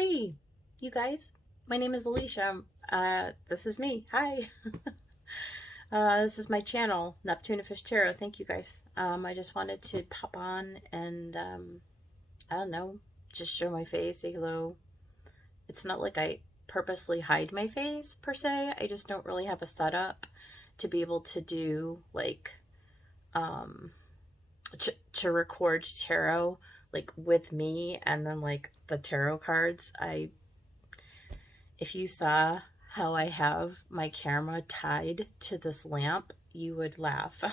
Hey, you guys. My name is Alicia. This is me. Hi. This is my channel, Neptune Fish Tarot. Thank you guys. I just wanted to pop on and, I don't know, just show my face, say hello. It's not like I purposely hide my face, per se. I just don't really have a setup to be able to do, like, um, to record tarot, like, with me and then, like, the tarot cards. If you saw how I have my camera tied to this lamp, you would laugh.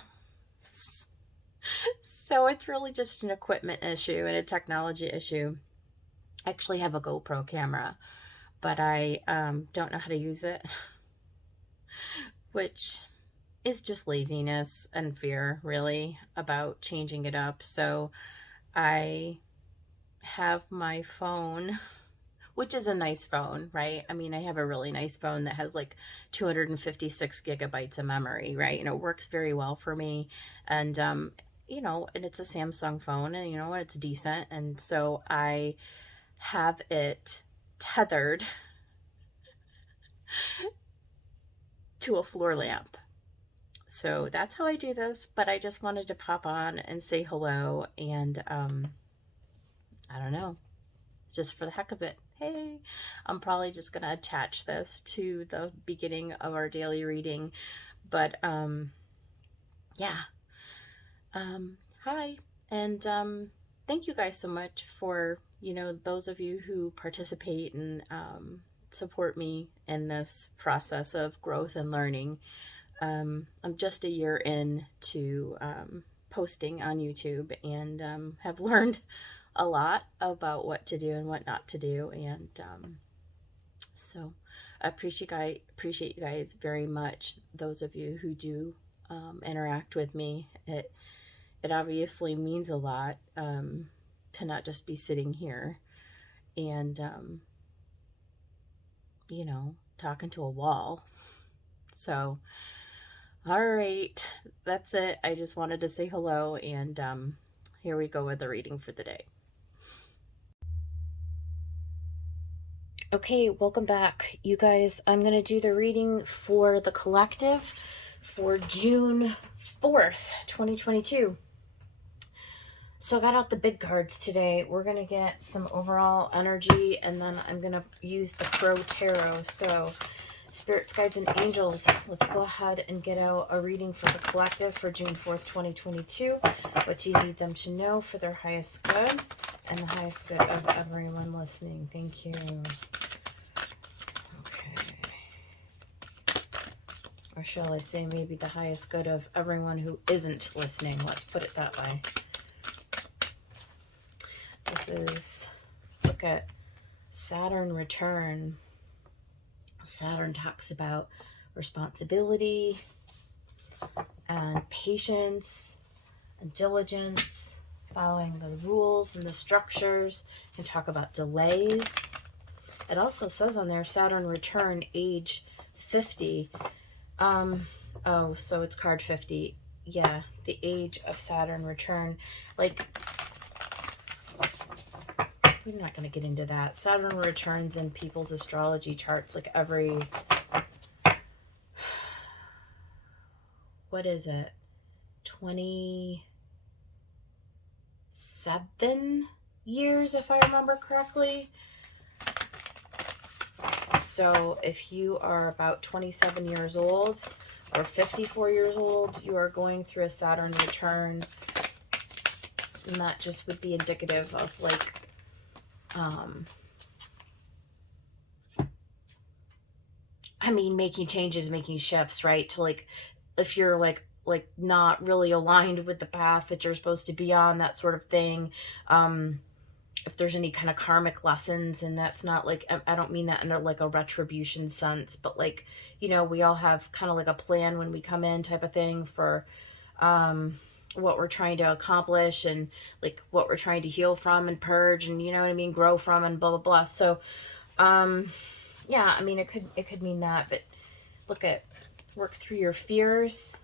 So it's really just an equipment issue and a technology issue. I actually have a GoPro camera, but I don't know how to use it, which is just laziness and fear, really, about changing it up. So I have my phone, which is a nice phone, right? I mean, I have a really nice phone that has like 256 gigabytes of memory, right? And it works very well for me. And, and it's a Samsung phone and, it's decent. And so I have it tethered to a floor lamp. So that's how I do this. But I just wanted to pop on and say hello. And, I don't know, just for the heck of it. Hey, I'm probably just going to attach this to the beginning of our daily reading. But, yeah. Hi. And, thank you guys so much for, those of you who participate and, support me in this process of growth and learning. I'm just a year in to, posting on YouTube and, have learned a lot about what to do and what not to do, and so I appreciate you guys very much. Those of you who do interact with me, it obviously means a lot, to not just be sitting here and talking to a wall. So all right, that's it. I just wanted to say hello, and here we go with the reading for the day. Okay, welcome back, you guys. I'm going to do the reading for the collective for June 4th, 2022. So I got out the big cards today. We're going to get some overall energy, and then I'm going to use the Crow Tarot. So spirits, guides, and angels, let's go ahead and get out a reading for the collective for June 4th, 2022. What do you need them to know for their highest good and the highest good of everyone listening? Thank you. Or shall I say maybe the highest good of everyone who isn't listening. Let's put it that way. This is, look at Saturn Return. Saturn talks about responsibility and patience and diligence, following the rules and the structures, and talk about delays. It also says on there, Saturn Return, age 50. Oh, so it's card 50. Yeah, the age of Saturn Return. Like, we're not going to get into that. Saturn returns in people's astrology charts like every, what is it, 27 years, if I remember correctly. So if you are about 27 years old or 54 years old, you are going through a Saturn return. And that just would be indicative of like, making changes, making shifts, right? To like, if you're like not really aligned with the path that you're supposed to be on, that sort of thing. If there's any kind of karmic lessons, and that's not like, I don't mean that in like a retribution sense, but like, we all have kind of like a plan when we come in type of thing for what we're trying to accomplish and like what we're trying to heal from and purge and, grow from and blah, blah, blah. So, yeah, it could mean that, but work through your fears,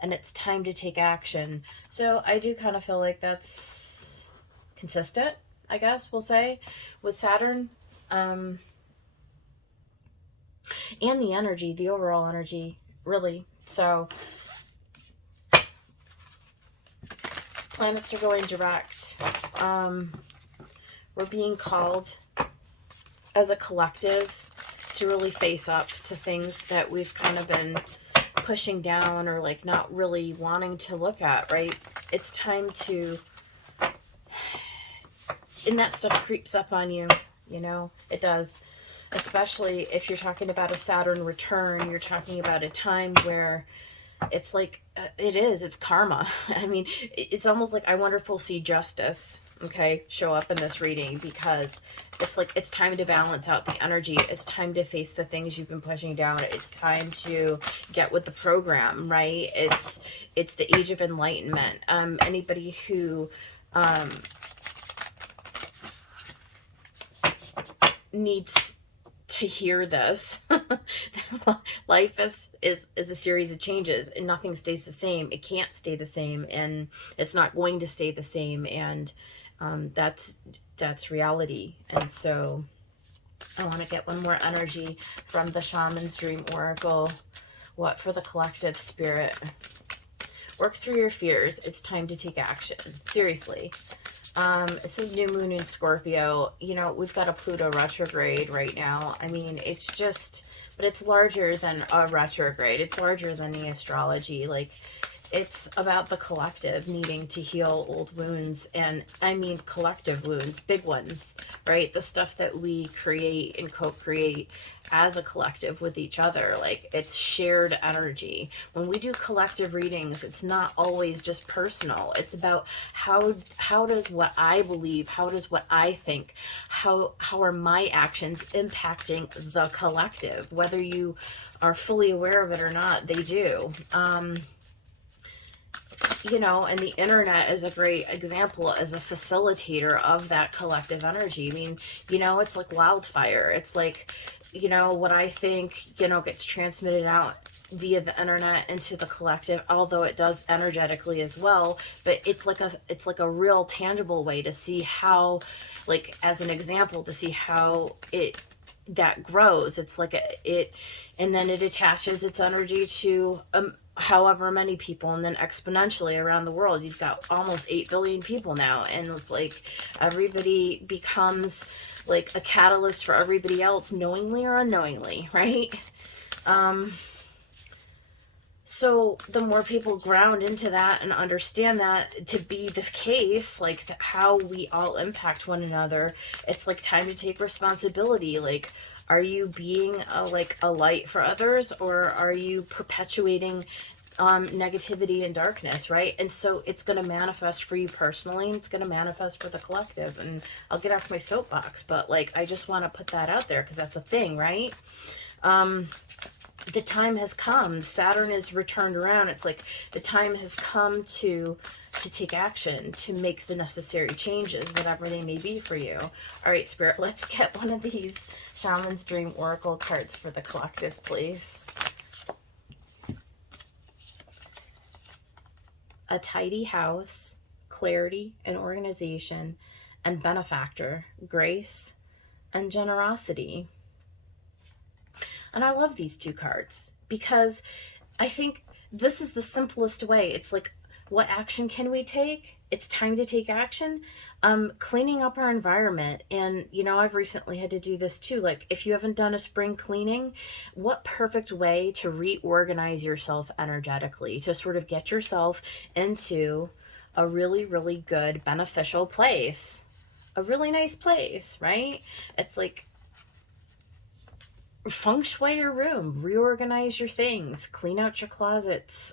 and it's time to take action. So I do kind of feel like that's consistent, I guess we'll say, with Saturn. And the energy, the overall energy, really. So planets are going direct. We're being called as a collective to really face up to things that we've kind of been pushing down or like not really wanting to look at, right? It's time to, and that stuff creeps up on you, you know, it does. Especially if you're talking about a Saturn return, you're talking about a time where it's like, it's karma. I mean, it's almost like, I wonder if we'll see justice, okay, show up in this reading, because it's like, it's time to balance out the energy. It's time to face the things you've been pushing down. It's time to get with the program, right? It's the age of enlightenment. Anybody who, needs to hear this. Life is a series of changes, and nothing stays the same. It can't stay the same, and it's not going to stay the same, and that's reality. And so I want to get one more energy from the Shaman's Dream Oracle. What for the collective spirit? Work through your fears. It's time to take action. Seriously. It says new moon in Scorpio. You know, we've got a Pluto retrograde right now. I mean, it's just, but it's larger than a retrograde. It's larger than the astrology. Like, it's about the collective needing to heal old wounds. And I mean, collective wounds, big ones, right? The stuff that we create and co-create as a collective with each other. Like, it's shared energy. When we do collective readings, it's not always just personal. It's about how does what I believe, how does what I think, how are my actions impacting the collective? Whether you are fully aware of it or not, they do. You know, and the internet is a great example as a facilitator of that collective energy. I mean, you know, it's like wildfire. It's like, you know, what I think, you know, gets transmitted out via the internet into the collective, although it does energetically as well. But it's like a real tangible way to see how, like, as an example, to see how that grows. It's like and then it attaches its energy to however many people, and then exponentially around the world, you've got almost 8 billion people now, and it's like everybody becomes like a catalyst for everybody else, knowingly or unknowingly, right? So the more people ground into that and understand that to be the case, like how we all impact one another, it's like time to take responsibility. Like, are you being a light for others, or are you perpetuating negativity and darkness, right? And so it's going to manifest for you personally, and it's going to manifest for the collective. And I'll get off my soapbox, but like, I just want to put that out there because that's a thing, right? The time has come. Saturn is returned around. It's like the time has come to take action, to make the necessary changes, whatever they may be for you. All right, Spirit, let's get one of these Shaman's Dream Oracle cards for the collective, please. A tidy house, clarity and organization, and benefactor, grace and generosity. And I love these two cards because I think this is the simplest way. It's like, what action can we take? It's time to take action. Cleaning up our environment. And, you know, I've recently had to do this too. Like, if you haven't done a spring cleaning, what perfect way to reorganize yourself energetically, to sort of get yourself into a really, really good, beneficial place. A really nice place, right? It's like, feng shui your room, reorganize your things, clean out your closets,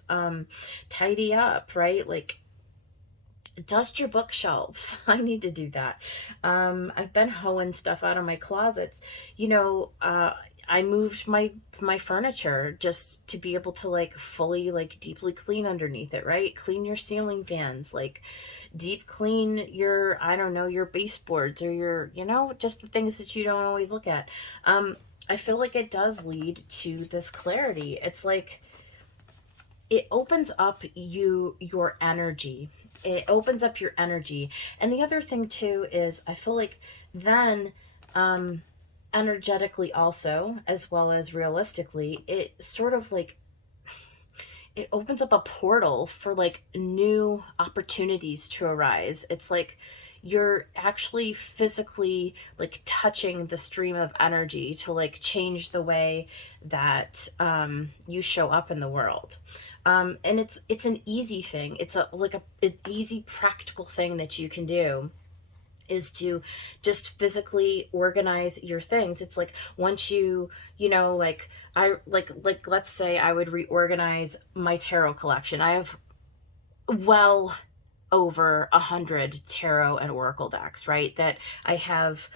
tidy up, right? Like, dust your bookshelves. I need to do that. I've been hoeing stuff out of my closets. You know, I moved my furniture just to be able to like fully, like, deeply clean underneath it, right? Clean your ceiling fans, like deep clean your, I don't know, your baseboards, or your, you know, just the things that you don't always look at. I feel like it does lead to this clarity. It's like, it opens up your energy. It opens up your energy. And the other thing too is, I feel like then energetically also, as well as realistically, it sort of like, it opens up a portal for like new opportunities to arise. It's like you're actually physically like touching the stream of energy to like change the way that you show up in the world. And it's an easy thing. It's a like an easy practical thing that you can do, is to just physically organize your things. It's like once you know, like I like let's say I would reorganize my tarot collection. I have well over 100 tarot and oracle decks, right? That I have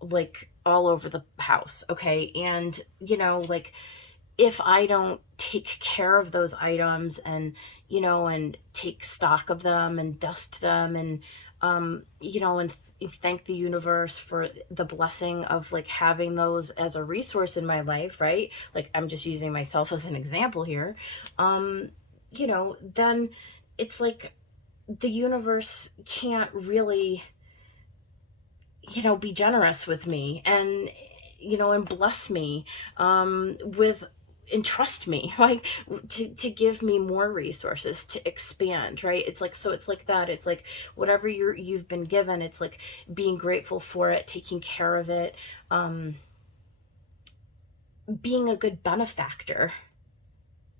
like all over the house, okay? And you know, like if I don't take care of those items and, you know, and take stock of them and dust them and, you know, and thank the universe for the blessing of like having those as a resource in my life, right? Like I'm just using myself as an example here. You know, then it's like the universe can't really, you know, be generous with me and, you know, and bless me with, and trust me, like to give me more resources to expand, right? It's like, so it's like that. It's like whatever you've been given, it's like being grateful for it, taking care of it, being a good benefactor,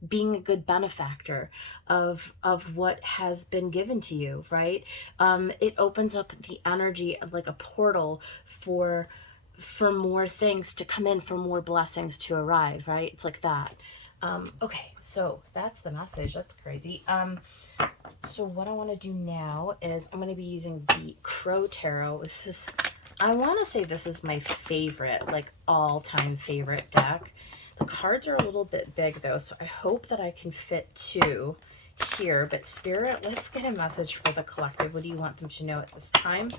being a good benefactor of what has been given to you, right? It opens up the energy of like a portal for more things to come in, for more blessings to arrive, right? It's like that. Okay, so that's the message. That's crazy. So what I want to do now is I'm going to be using the Crow Tarot. This is, I want to say this is my favorite, like all-time favorite deck. The cards are a little bit big though, so I hope that I can fit two here. But Spirit, let's get a message for the collective. What do you want them to know at this time?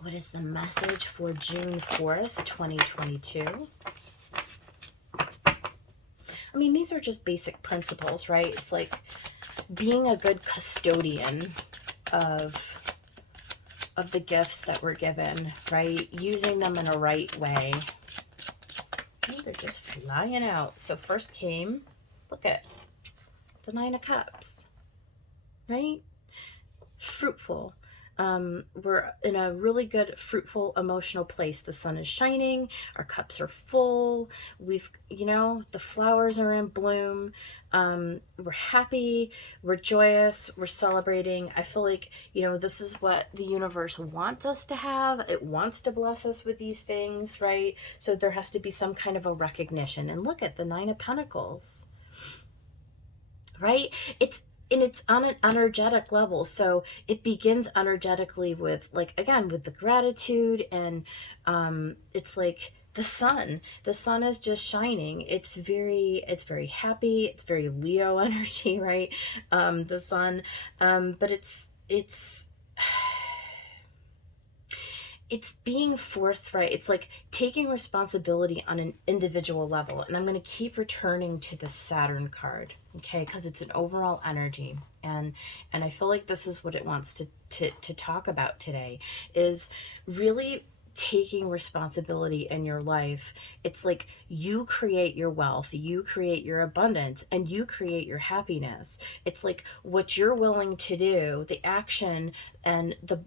What is the message for June 4th, 2022? I mean, these are just basic principles, right? It's like being a good custodian of the gifts that we're given, right? Using them in a right way. Oh, they're just flying out. So first came, look at the Nine of Cups, right? Fruitful. We're in a really good, fruitful, emotional place. The sun is shining. Our cups are full. We've, you know, the flowers are in bloom. We're happy. We're joyous. We're celebrating. I feel like, you know, this is what the universe wants us to have. It wants to bless us with these things, right? So there has to be some kind of a recognition. And look at the Nine of Pentacles, right? And it's on an energetic level. So it begins energetically with like, again, with the gratitude, and it's like the sun is just shining. It's very happy. It's very Leo energy, right? The sun, but it's being forthright. It's like taking responsibility on an individual level. And I'm going to keep returning to the Saturn card, okay? Because it's an overall energy. And I feel like this is what it wants to talk about today, is really taking responsibility in your life. It's like you create your wealth, you create your abundance, and you create your happiness. It's like what you're willing to do, the action and the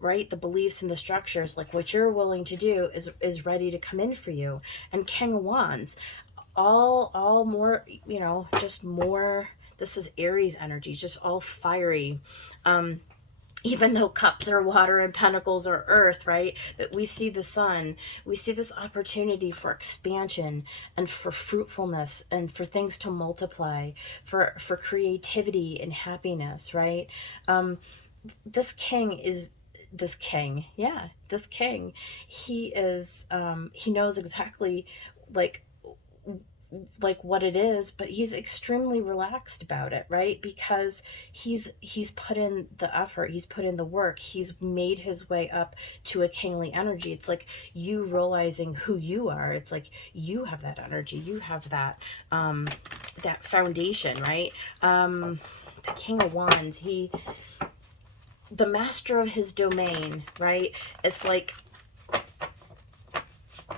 right, the beliefs and the structures, like what you're willing to do is ready to come in for you. And King of Wands, all more, you know, just more, this is Aries energy, just all fiery. Even though cups are water and pentacles are earth, right? But we see the sun. We see this opportunity for expansion and for fruitfulness and for things to multiply, for creativity and happiness, right? This king, he is, he knows exactly like what it is, but he's extremely relaxed about it, right? Because he's put in the effort, he's put in the work, he's made his way up to a kingly energy. It's like you realizing who you are. It's like you have that energy, you have that that foundation, right? The King of Wands, the master of his domain, right? It's like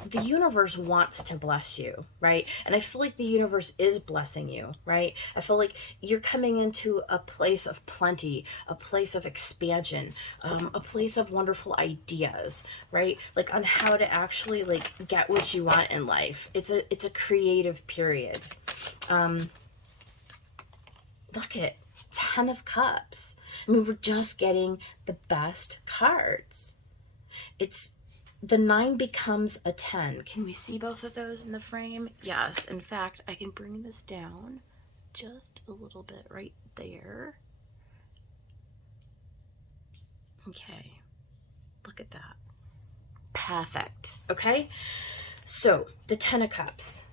the universe wants to bless you, right? And I feel like the universe is blessing you, right? I feel like you're coming into a place of plenty, a place of expansion, a place of wonderful ideas, right? Like on how to actually like get what you want in life. It's a creative period. Look at 10 of Cups. I mean, we're just getting the best cards. It's the 9 becomes a 10. Can we see both of those in the frame? Yes. In fact, I can bring this down just a little bit right there. Okay. Look at that. Perfect. Okay. So the 10 of Cups.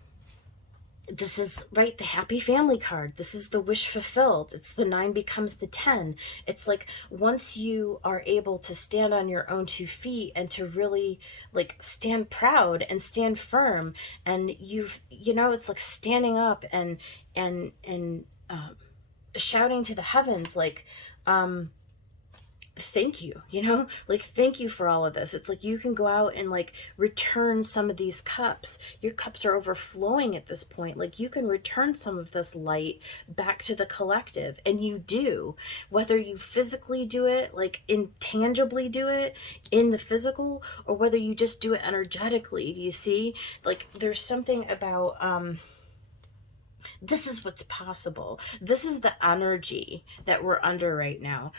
This is, right, the happy family card. This is the wish fulfilled. It's the 9 becomes the 10. It's like once you are able to stand on your own 2 feet and to really like stand proud and stand firm, and it's like standing up and shouting to the heavens like, thank you, like thank you for all of this. It's like you can go out and like return some of these cups. Your cups are overflowing at this point. Like you can return some of this light back to the collective, and you do, whether you physically do it, like intangibly do it in the physical, or whether you just do it energetically. Do you see? Like there's something about this is what's possible. This is the energy that we're under right now.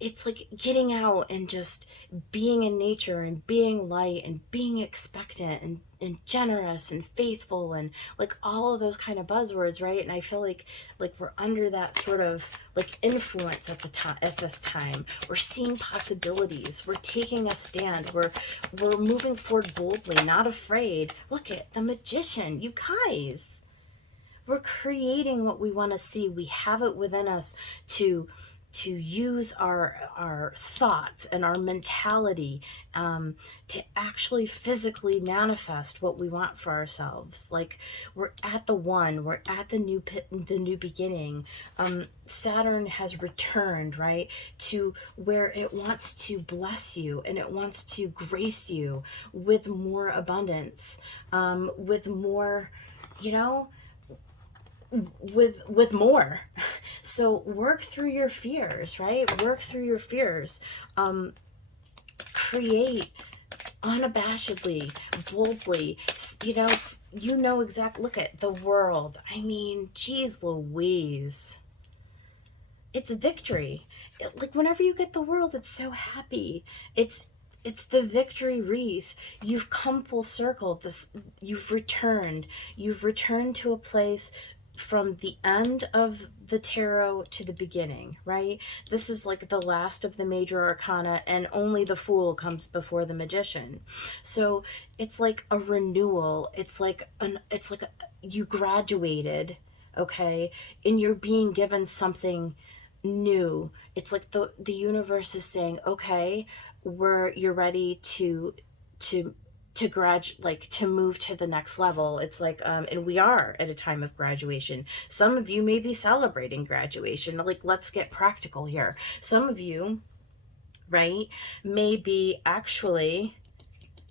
It's like getting out and just being in nature and being light and being expectant and generous and faithful and like all of those kind of buzzwords, right? And I feel like we're under that sort of like influence at this time. We're seeing possibilities. We're taking a stand. We're moving forward boldly, not afraid. Look at the Magician, you guys. We're creating what we want to see. We have it within us to use our thoughts and our mentality to actually physically manifest what we want for ourselves. Like we're at the one, we're at the new beginning. Saturn has returned, right, to where it wants to bless you and it wants to grace you with more abundance, with more, with more. So work through your fears, right? Work through your fears. Create unabashedly, boldly. Exactly. Look at the world. I mean, geez Louise. It's victory. Like whenever you get the world, it's so happy. It's the victory wreath. You've come full circle. You've returned to a place from the end of the tarot to the beginning, right? This is like the last of the major arcana, and only the Fool comes before the Magician. So it's like a renewal. It's like you graduated, okay, and you're being given something new. It's like the universe is saying, okay, you're ready to move to the next level. It's like and we are at a time of graduation. Some of you may be celebrating graduation. Like, let's get practical here. Some of you, right, may be actually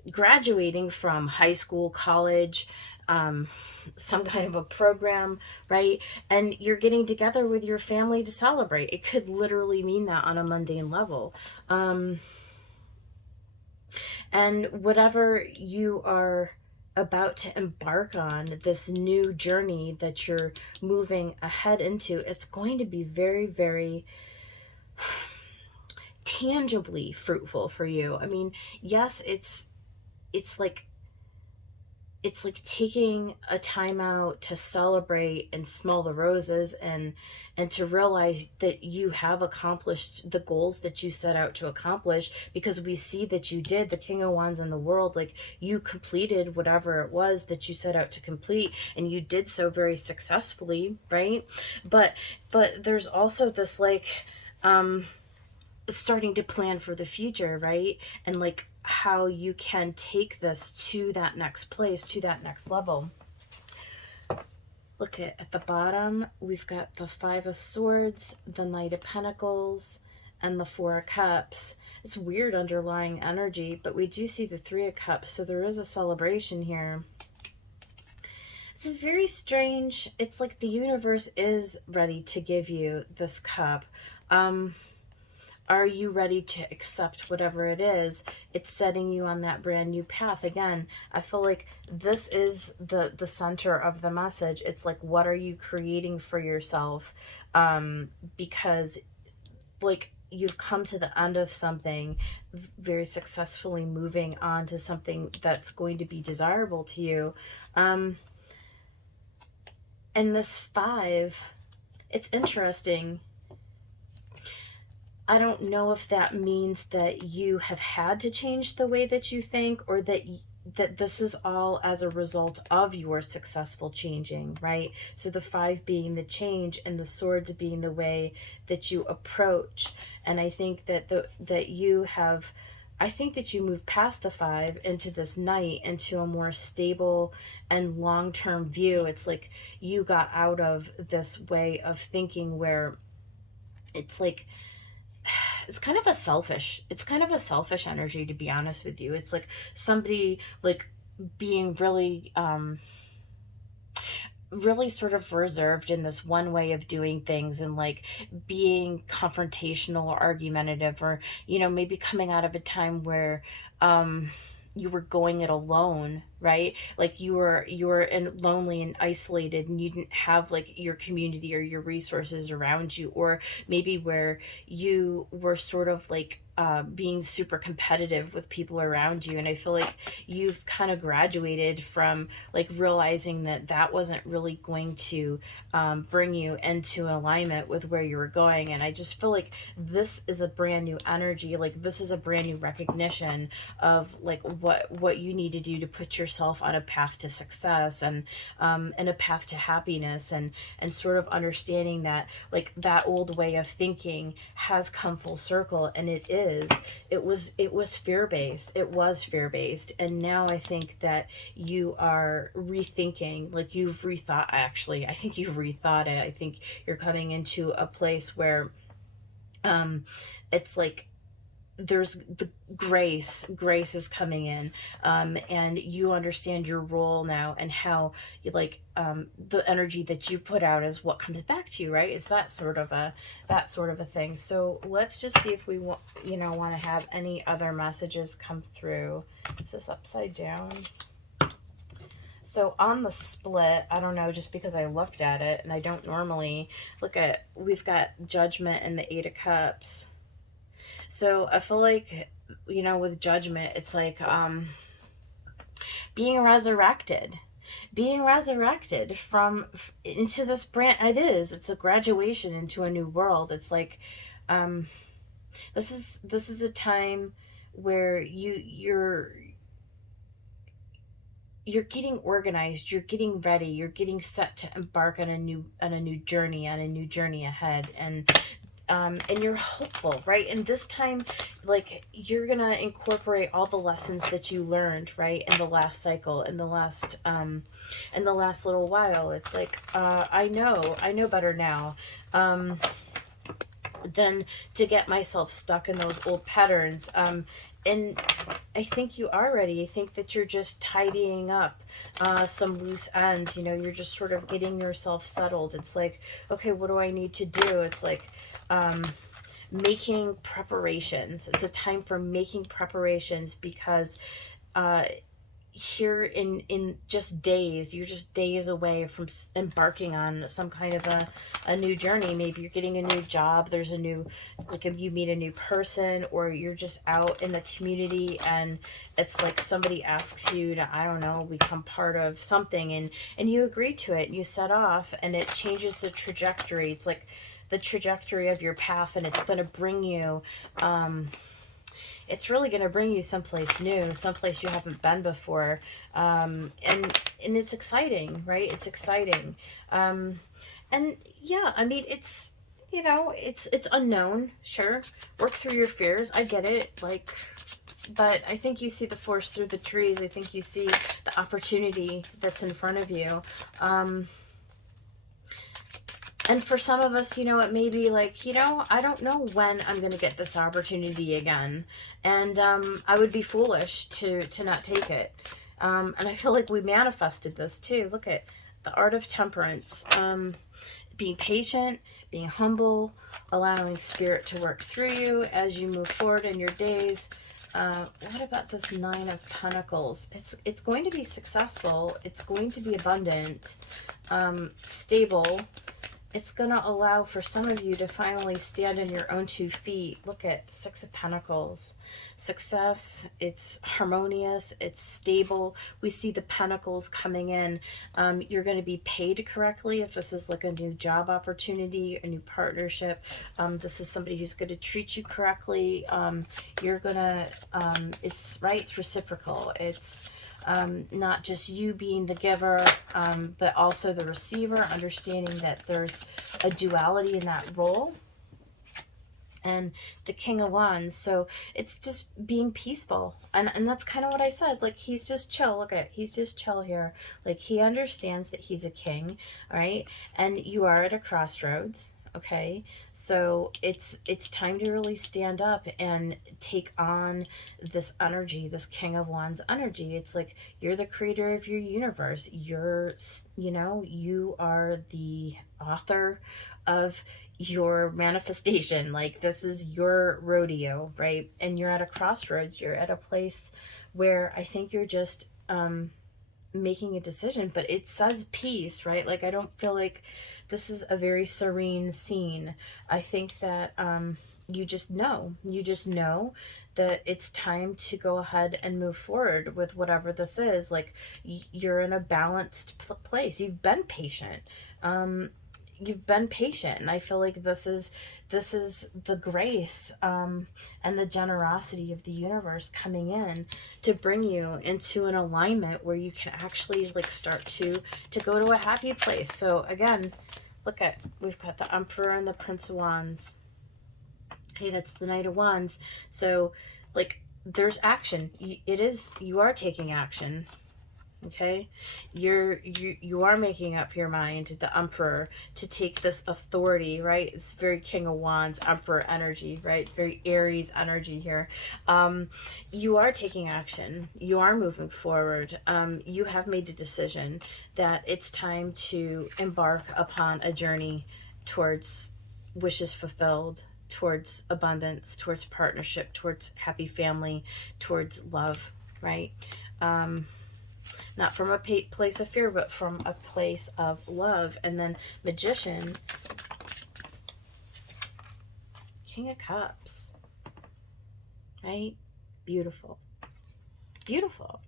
graduating from high school, college, some kind of a program, right? And you're getting together with your family to celebrate. It could literally mean that on a mundane level. And whatever you are about to embark on, this new journey that you're moving ahead into, it's going to be very, very tangibly fruitful for you. I mean, yes, it's like taking a time out to celebrate and smell the roses and to realize that you have accomplished the goals that you set out to accomplish, because we see that you did. The King of Wands in the world, like you completed whatever it was that you set out to complete, and you did so very successfully, right? But there's also this like starting to plan for the future, right? And like how you can take this to that next place, to that next level. Look at the bottom, we've got the 5 of Swords, the Knight of Pentacles, and the 4 of Cups. It's weird underlying energy, but we do see the Three of Cups, so there is a celebration here. It's a very strange, it's like the universe is ready to give you this cup. Are you ready to accept whatever it is? It's setting you on that brand new path. Again, I feel like this is the center of the message. It's like, what are you creating for yourself? Because like, you've come to the end of something, very successfully moving on to something that's going to be desirable to you. And this 5, it's interesting. I don't know if that means that you have had to change the way that you think, or that this is all as a result of your successful changing, right? So the 5 being the change, and the swords being the way that you approach. And I think that I think that you move past the 5 into this Knight, into a more stable and long-term view. It's like you got out of this way of thinking where it's like, it's kind of a selfish energy, to be honest with you. It's like somebody like being really really sort of reserved in this one way of doing things, and like being confrontational or argumentative, or maybe coming out of a time where you were going it alone, right? Like you were lonely and isolated, and you didn't have like your community or your resources around you, or maybe where you were sort of like being super competitive with people around you. And I feel like you've kind of graduated from like realizing that that wasn't really going to bring you into alignment with where you were going. And I just feel like this is a brand new energy. Like this is a brand new recognition of like what you need to do to put yourself on a path to success, and a path to happiness, and sort of understanding that like that old way of thinking has come full circle. And it was fear-based. It was fear-based. And now I think that you are rethinking, like you've rethought, actually, I think you've rethought it. I think you're coming into a place where it's like there's the grace is coming in, and you understand your role now, and how you like the energy that you put out is what comes back to you, right? It's that sort of a thing. So let's just see if we want to have any other messages come through. Is this upside down? So on the split, I don't know, just because I looked at it, and I don't normally look at, we've got Judgment and the 8 of Cups. So I feel like, with Judgment, it's like being resurrected from into this brand. It's a graduation into a new world. It's like this is a time where you're getting organized, you're getting ready, you're getting set to embark on a new journey ahead. And you're hopeful, right? And this time, like, you're gonna incorporate all the lessons that you learned, right, in the last cycle, in the last little while. It's like, I know better now than to get myself stuck in those old patterns. And I think you are ready. I think that you're just tidying up some loose ends. You're just sort of getting yourself settled. It's like, okay, what do I need to do? It's like making preparations. It's a time for making preparations, because here in just days, you're just days away from embarking on some kind of a new journey. Maybe you're getting a new job, there's a new, like, if you meet a new person, or you're just out in the community and it's like somebody asks you to, I don't know, become part of something, and you agree to it, and you set off, and it changes the trajectory. It's like the trajectory of your path, and it's going to bring you it's really going to bring you someplace new, someplace you haven't been before. And it's exciting, right? It's exciting. And yeah, I mean, it's, it's unknown. Sure. Work through your fears. I get it. Like, but I think you see the forest through the trees. I think you see the opportunity that's in front of you. And for some of us, you know, it may be like, you know, I don't know when I'm going to get this opportunity again. And I would be foolish to not take it. And I feel like we manifested this too. Look at the art of temperance. Being patient, being humble, allowing spirit to work through you as you move forward in your days. What about this Nine of Pentacles? It's going to be successful. It's going to be abundant, stable. It's going to allow for some of you to finally stand on your own 2 feet. Look at Six of Pentacles. Success, it's harmonious, it's stable. We see the pentacles coming in. You're going to be paid correctly if this is like a new job opportunity, a new partnership. This is somebody who's going to treat you correctly. You're going to, it's reciprocal. It's not just you being the giver, but also the receiver, understanding that there's a duality in that role. And the King of Wands, so it's just being peaceful, and that's kind of what I said. Like, he's just chill. Look at, he's just chill here. Like, he understands that he's a king, right? And you are at a crossroads. Okay, so it's time to really stand up and take on this energy, this King of Wands energy. It's like, you're the creator of your universe. You're, you know, you are the author of your manifestation. Like, this is your rodeo, right? And you're at a crossroads. You're at a place where I think you're just making a decision, but it says peace, right? Like, I don't feel like this is a very serene scene. I think that you just know that it's time to go ahead and move forward with whatever this is. Like, you're in a balanced place. You've been patient. You've been patient, and I feel like this is the grace and the generosity of the universe coming in to bring you into an alignment where you can actually like start to go to a happy place. So again, look at, we've got the Emperor and the Prince of Wands. Okay, that's the Knight of Wands. So like, there's action. You are taking action. Okay, you are making up your mind, the Emperor, to take this authority, right? It's very King of Wands, Emperor energy, right? It's very Aries energy here. You are taking action. You are moving forward. You have made a decision that it's time to embark upon a journey towards wishes fulfilled, towards abundance, towards partnership, towards happy family, towards love, right? Not from a place of fear, but from a place of love. And then Magician, King of Cups, right? Beautiful. Beautiful.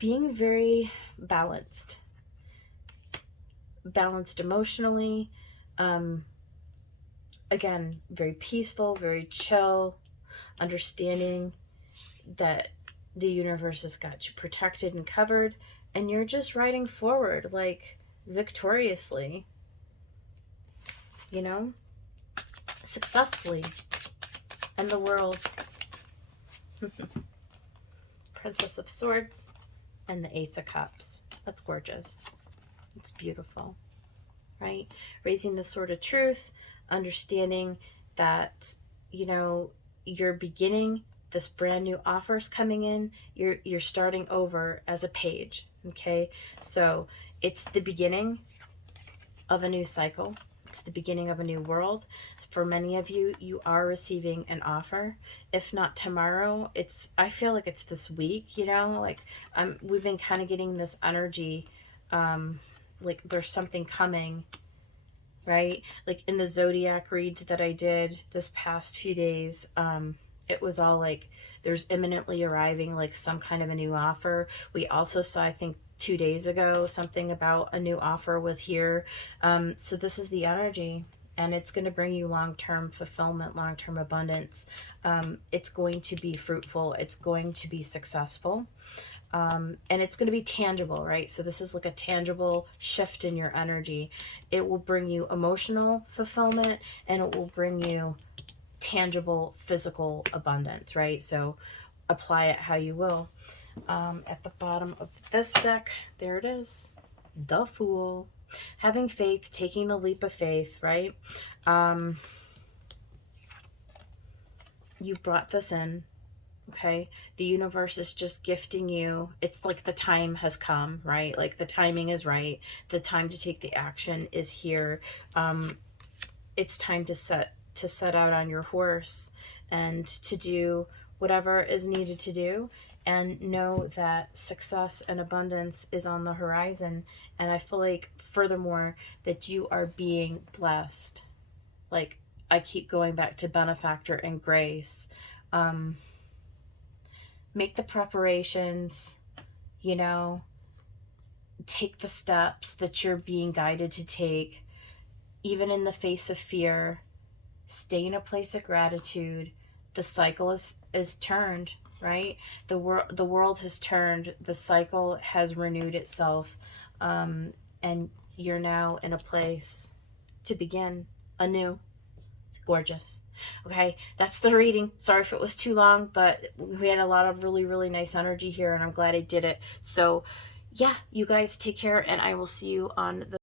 Being very balanced. Balanced emotionally. Again, very peaceful, very chill, understanding that the universe has got you protected and covered, and you're just riding forward like victoriously, you know, successfully in the world. Princess of Swords and the Ace of Cups. That's gorgeous. It's beautiful, right? Raising the sword of truth, understanding that, you know, you're beginning this brand new offers coming in. You're starting over as a page. Okay, so it's the beginning of a new cycle. It's the beginning of a new world. For many of you, you are receiving an offer. If not tomorrow, I feel like it's this week, you know, like we've been kind of getting this energy, like there's something coming, right? Like in the zodiac reads that I did this past few days, it was all like there's imminently arriving like some kind of a new offer. We also saw, I think 2 days ago, something about a new offer was here. So this is the energy, and it's going to bring you long-term fulfillment, long-term abundance. It's going to be fruitful. It's going to be successful. And it's going to be tangible, right? So this is like a tangible shift in your energy. It will bring you emotional fulfillment, and it will bring you tangible physical abundance, right? So apply it how you will. At the bottom of this deck, there it is, the Fool. Having faith, taking the leap of faith, right? You brought this in, okay? The universe is just gifting you. It's like the time has come, right? Like the timing is right. The time to take the action is here. It's time to set out on your horse and to do whatever is needed to do, and know that success and abundance is on the horizon. And I feel like, furthermore, that you are being blessed. Like, I keep going back to benefactor and grace. Make the preparations, you know, take the steps that you're being guided to take, even in the face of fear. Stay in a place of gratitude. The cycle is turned, right? The world has turned. The cycle has renewed itself, and you're now in a place to begin anew. It's gorgeous. Okay, that's the reading. Sorry if it was too long, but we had a lot of really, really nice energy here, and I'm glad I did it. So yeah, you guys take care, and I will see you on the